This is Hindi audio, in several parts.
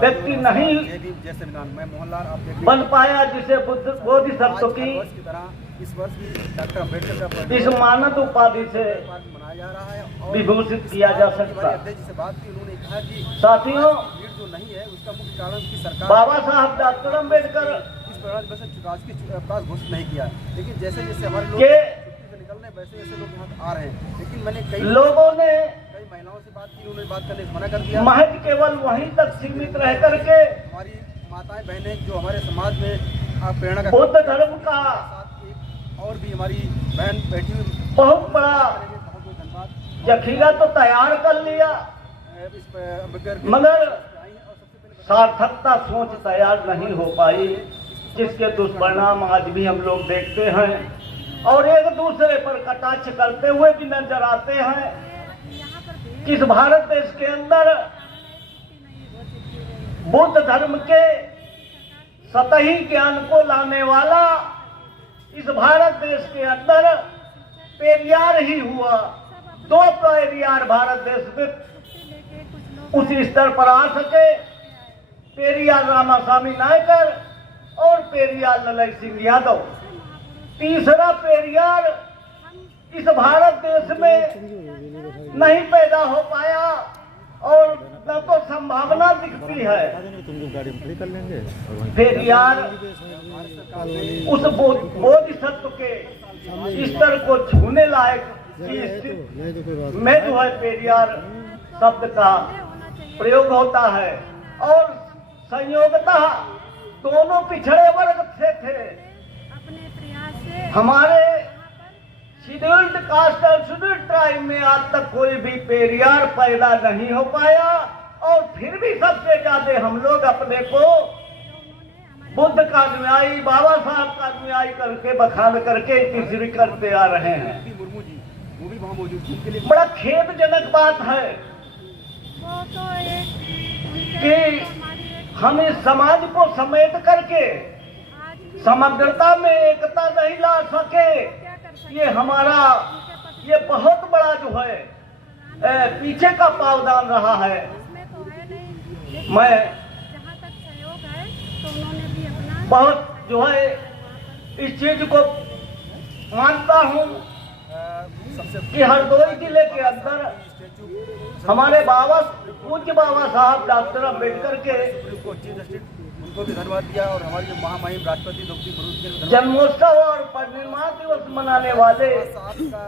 व्यक्ति नहीं बन पाया जिसे बोधिसत्व की इस वर्ष भी डॉक्टर अम्बेडकर का इस मानद उपाधि से मनाया जा रहा है। और विभूषित किया जा सकता। अध्यक्ष से बात की, उन्होंने कहा कि साथियों, भीड़ जो नहीं है उसका मुख्य कारण की सरकार बाबा साहब डॉक्टर अम्बेडकर इस प्रणाली बस चुकास की अवकाश घोषित नहीं किया, लेकिन जैसे जैसे हमारे लोग के छुट्टी से निकल रहे वैसे वैसे लोग यहाँ आ रहे हैं। लेकिन मैंने कई लोगों ने महिलाओं से बात की, उन्होंने बात करने से मना कर दिया। महज केवल वहीं तक सीमित रह करके हमारी माताएं बहनें जो हमारे समाज में प्रेरणा का बुद्ध धर्म का और भी हमारी बहन बैठी हुई बहुत बड़ा धन्यवाद जखीरा तो तैयार कर लिया, मगर सार्थकता सोच तैयार नहीं हो पाई, जिसके दुष्परिणाम आज भी हम लोग देखते हैं और एक दूसरे पर कटाक्ष करते हुए भी नजर आते हैं। इस भारत देश के अंदर बुद्ध धर्म के सतही ज्ञान को लाने वाला इस भारत देश के अंदर पेरियार ही हुआ। 2 पेरियार भारत देश में उस स्तर पर आ सके, पेरियार रामास्वामी नायकर और पेरियार ललन सिंह यादव। तीसरा पेरियार इस भारत देश में नहीं पैदा हो पाया और न तो संभावना दिखती है। पेरियार उस बोधिसत्व के स्तर को छूने लायक की स्थिति में जो है पेरियार शब्द का प्रयोग होता है और संयोगतः दोनों पिछड़े वर्ग से थे। हमारे शेड्यूल्ड कास्ट और शेड्यूल्ड ट्राइब में आज तक कोई भी पेरियार पैदा नहीं हो पाया और फिर भी सबसे ज्यादा हम लोग अपने को बुद्ध का अनुयायी, बाबा साहब का अनुयायी करके बखान करके तीसरी करते आ रहे हैं। वो भी वहाँ मौजूद थी, उनके लिए बड़ा खेदजनक बात है कि हम इस समाज को समेट करके समग्रता में एकता नहीं ला सके। ये हमारा ये बहुत बड़ा जो है पीछे का पावदान रहा है। मैं बहुत जो है इस चीज को मानता हूँ कि हरदोई जिले के अंदर हमारे पूज्य बाबा साहब डॉक्टर अम्बेडकर के उनको भी धन्यवाद दिया और हमारे जो महामहिम राष्ट्रपति द्रौपदी मुर्मू जन्मोत्सव और परिनिर्वाण दिवस मनाने वाले का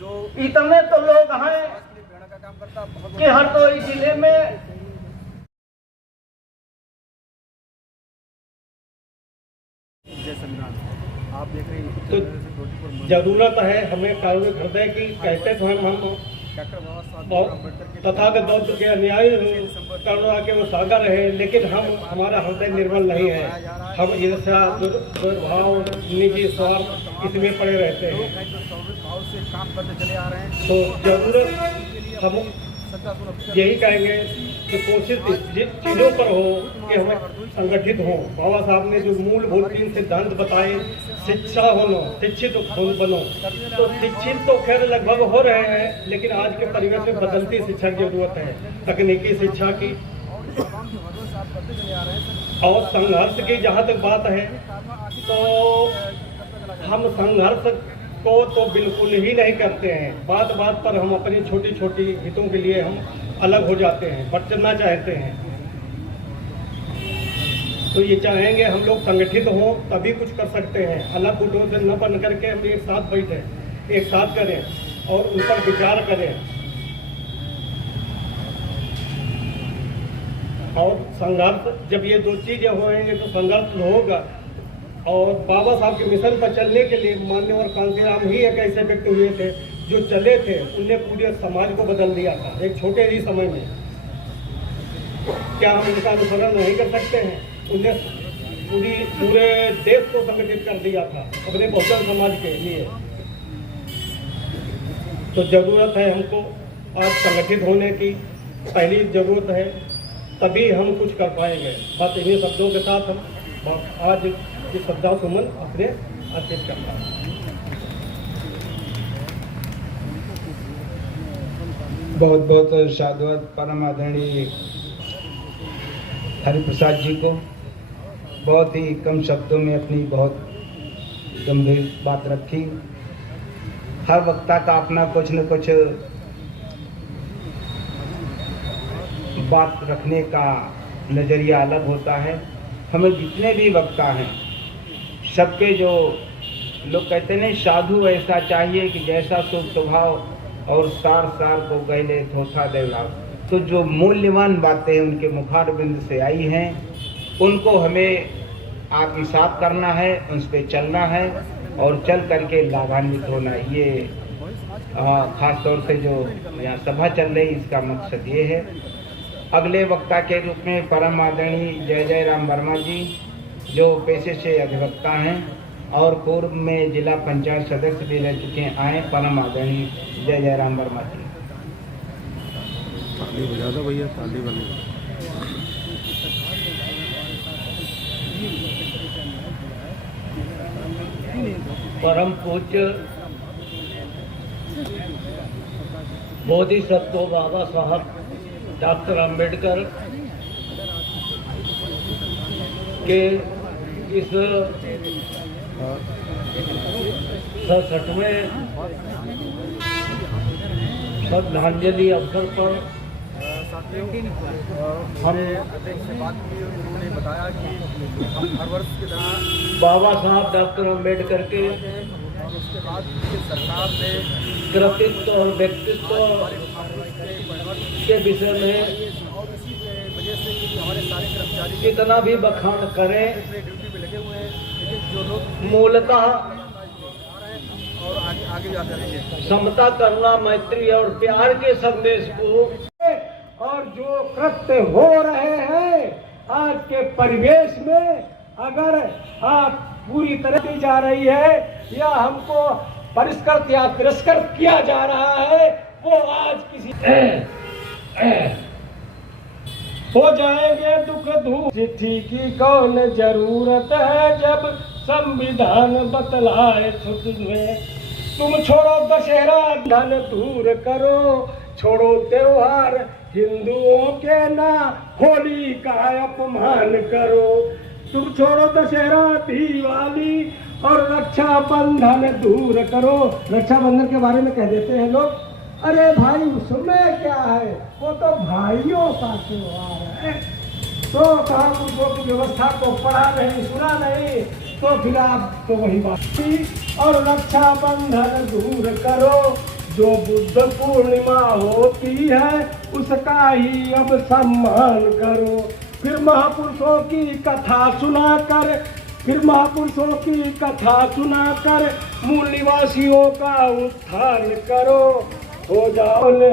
जो इतने तो लोग हैं प्रेरणा का काम करता कि हरदोई जिले में जय संविधान आप देख रहे हैं। तो जरूरत है हमें कारुण्य हृदय की, कहते थे हम डॉक्टर बाबा साहब अम्बेडकर तथागत गौतम के अनुयायी करुणा के वो सागर है, लेकिन हमारा हृदय निर्मल नहीं है। हम ईर्ष्या, दुर्भाव, निजी स्वार्थ इसमें पड़े रहते हैं। भाव से काम करते चले आ रहे हैं। तो जरूरत हम यही कहेंगे कि कोशिश जिन चीज़ों पर हो कि हमें संगठित हो। बाबा साहब ने जो मूलभूत 3 सिद्धांत बताए, शिक्षा होना, शिक्षित बनो, तो शिक्षित तो खैर लगभग हो रहे हैं, लेकिन आज के परिवेश में बदलती शिक्षा की जरूरत है, तकनीकी शिक्षा की। और संघर्ष की जहाँ तक बात है तो हम संघर्ष को तो बिल्कुल ही नहीं करते हैं। बात बात पर हम अपनी छोटी छोटी हितों के लिए हम अलग हो जाते हैं, बचना चाहते हैं। तो ये चाहेंगे हम लोग संगठित हों तभी कुछ कर सकते हैं। अलग गुटों से न बन करके हम एक साथ बैठे, एक साथ करें और उन पर विचार करें। और संघर्ष, जब ये 2 चीजें होंगे तो संघर्ष होगा। और बाबा साहब के मिशन पर चलने के लिए मान्यवर कांसीराम ही एक ऐसे व्यक्ति हुए थे जो चले थे, उनने पूरे समाज को बदल दिया था एक छोटे ही समय में। क्या हम उनका अनुसरण नहीं कर सकते हैं? उनने पूरे देश को संगठित कर दिया था अपने बहुजन समाज के लिए। तो जरूरत है हमको आज संगठित होने की, पहली जरूरत है, तभी हम कुछ कर पाएंगे। बस इन्हीं शब्दों के साथ हम आज ये श्रद्धा सुमन अपने अर्पित करता है। बहुत बहुत साधुवाद परम आदरणीय हरिप्रसाद जी को बहुत ही कम शब्दों में अपनी बहुत गंभीर बात रखी। हर वक्ता का अपना कुछ न कुछ बात रखने का नज़रिया अलग होता है। हमें जितने भी वक्ता हैं सबके जो लोग कहते हैं साधु ऐसा चाहिए कि जैसा शुभ स्वभाव और सार सार को गैले थोथा देवराव। तो जो मूल्यवान बातें उनके मुखारबिंद से आई हैं उनको हमें आत्मसात करना है, उस पर चलना है और चल करके लाभान्वित होना। ये खास तौर से जो यहाँ सभा चल रही इसका मकसद ये है। अगले वक्ता के रूप में परम आदरणीय जय जय राम वर्मा जी जो पेशे से अधिवक्ता हैं और पूर्व में जिला पंचायत सदस्य भी रह चुके हैं, आए परम आदरणीय जय जय राम वर्मा जी। ताली बजा दो भैया, ताली बजा। परम पूज्य बोधिसत्व बाबा साहब डॉक्टर अंबेडकर के इस 67वें श्रद्धांजलि अवसर पर हम अध्यक्ष से बात की, उन्होंने बताया कि हम हर वर्ष की तरह बाबा साहब डॉक्टर अंबेडकर के और उसके बाद की सरकार ने कृतित्व और व्यक्तित्व के विषय में और इसी वजह से कि हमारे सारे कर्मचारी कितना भी बखान करें ड्यूटी पे लगे हुए हैं, लेकिन जो लोग मूलतः और आगे जाते रहेंगे। समता करना, मैत्री और प्यार के संदेश को और जो कृत्य हो रहे हैं आज के परिवेश में अगर आप पूरी तरह की जा रही है या हमको परिष्कृत या तिरस्कृत किया जा रहा है वो आज किसी हो जाएंगे दुख धूप। चिट्ठी की कौन जरूरत है जब संविधान बतलाए तुम्हें। तुम छोड़ो दशहरा धन दूर करो, छोड़ो त्योहार हिंदुओं के ना होली का अपमान करो। तुम छोड़ो दशहरा दिवाली और रक्षाबंधन दूर करो। रक्षाबंधन के बारे में कह देते हैं लोग, अरे भाई उसमें क्या है, वो तो भाइयों का त्योहार है। तो कहा पुरुषों की व्यवस्था को पढ़ा नहीं, सुना नहीं, तो फिर आप तो वही बात थी। और रक्षाबंधन दूर करो, जो बुद्ध पूर्णिमा होती है उसका ही अब सम्मान करो। फिर महापुरुषों की कथा सुनाकर, फिर महापुरुषों की कथा सुनाकर मूल निवासियों का उत्थान करो। हो जाओ ने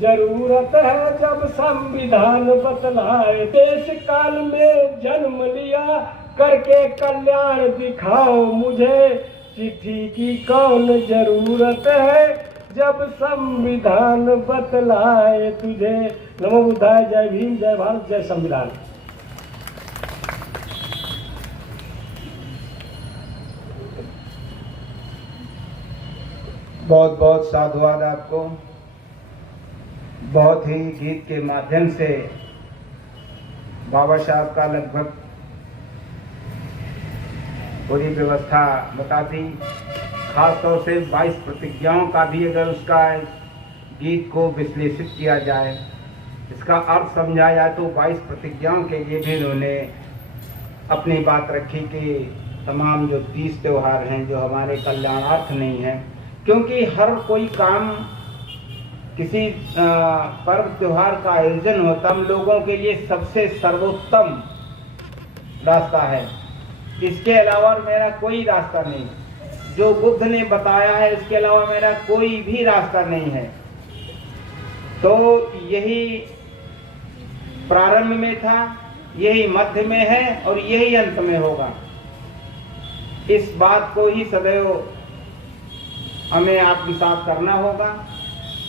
जरूरत है जब संविधान बतलाए। देश काल में जन्म लिया करके कल्याण दिखाओ मुझे। चिट्ठी की कौन जरूरत है जब संविधान बतलाए तुझे। नमो बुद्धाय, जय भीम, जय भारत, जय संविधान। बहुत बहुत साधुवाद आपको। बहुत ही गीत के माध्यम से बाबा साहब का लगभग पूरी व्यवस्था बताती। खास तौर से 22 प्रतिज्ञाओं का भी अगर उसका गीत को विश्लेषित किया जाए, इसका अर्थ समझा जाए तो 22 प्रतिज्ञाओं के लिए भी उन्होंने अपनी बात रखी कि तमाम जो 30 त्यौहार हैं जो हमारे कल्याणार्थ नहीं हैं, क्योंकि हर कोई काम किसी पर्व त्योहार का आयोजन होता हम लोगों के लिए सबसे सर्वोत्तम रास्ता है। इसके अलावा मेरा कोई रास्ता नहीं, जो बुद्ध ने बताया है इसके अलावा मेरा कोई भी रास्ता नहीं है। तो यही प्रारंभ में था, यही मध्य में है और यही अंत में होगा। इस बात को ही सदैव हमें आत्मसात करना होगा।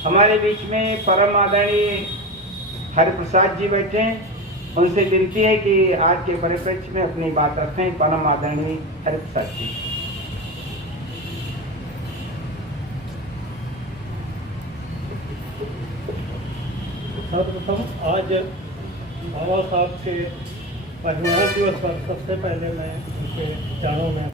हमारे बीच में परम आदरणीय हरिप्रसाद जी बैठे हैं, उनसे विनती है कि आज के परिप्रेक्ष्य में अपनी बात रखें। परम आदरणीय हरिप्रसाद जी। सर्वप्रथम आज बाबा साहब के अभिमान दिवस पर सबसे पहले मैं उनके चरणों में